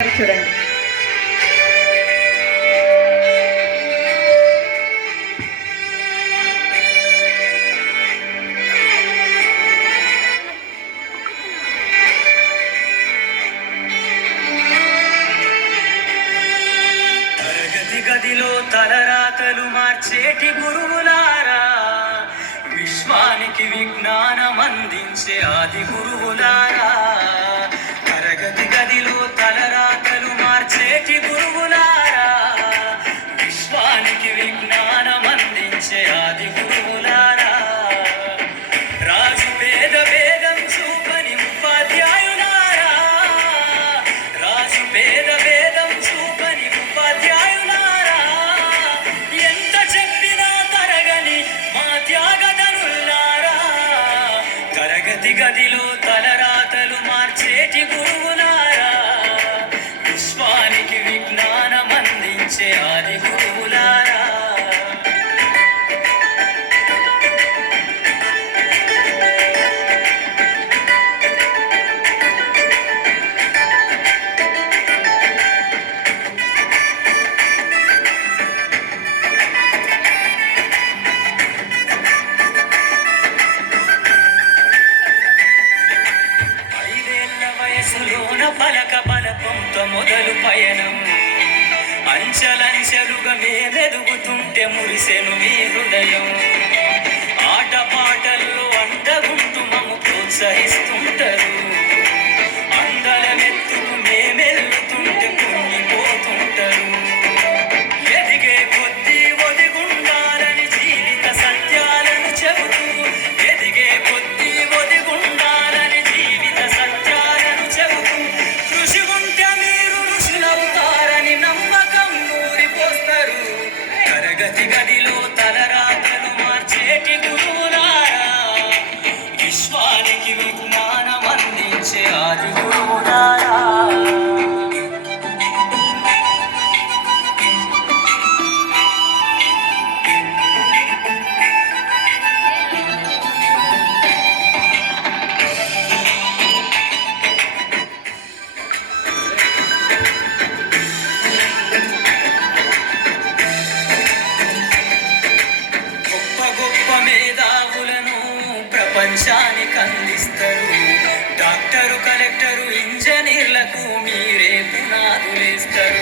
చూడండి. తరగతి గదిలో తలరాతలు మార్చేటి గురువులారా, విశ్వానికి విజ్ఞానం అందించే ఆది గురువులారా. తరగతి గదిలో తలరాతలు మార్చేటి గురువులారా, విశ్వానికి విజ్ఞానం అందించే ఆది గురువులారా. రాజు పేద భేదం చూపని ఉపాధ్యాయులారా, రాజు పేద భేదం చూపని ఉపాధ్యాయులారా. ఎంత చెప్పినా తరగని మా త్యాగధనులారా, తరగతి గదిలో తలరాతలు మార్చేటి గురువులారా, విశ్వానికి విజ్ఞానం అందించే ఆది గురువులారా. వయసులోన పలక బలపంత మొదలు పయనం, అంచలంచెలుగా మేమెదుగుతుంటే మురిసెను మీ హృదయం. ఆట పాటల్లో అండగుంటూ మమ్ము ప్రోత్సహిస్తుంటారు, అందలమెత్తుకు మేమెల్లుతుంటే కుంగిపోతుంటారు. ఎదిగే కొద్దీ ఒదిగుండాలని జీవిత సత్యాలను చెబుతూ, ఎదిగే కొద్దీ ఒదిగుండాలని జీవిత సత్యాలను చెబుతూ, కృషి ఉంటే మీరు ఋషులవుతారని నమ్మకం నూరిపోస్తారు. తరగతి గదిలో తలరాతలు మార్చేటి గురువులారా, విశ్వానికి విజ్ఞానం అందించే ఆది గురువులారా. గొప్ప గొప్ప మేధావులను ప్రపంచానికి అందిస్తారు. డాక్టరు, కలెక్టరు, ఇంజనీర్లకు మీరే పునాదులేస్తారు.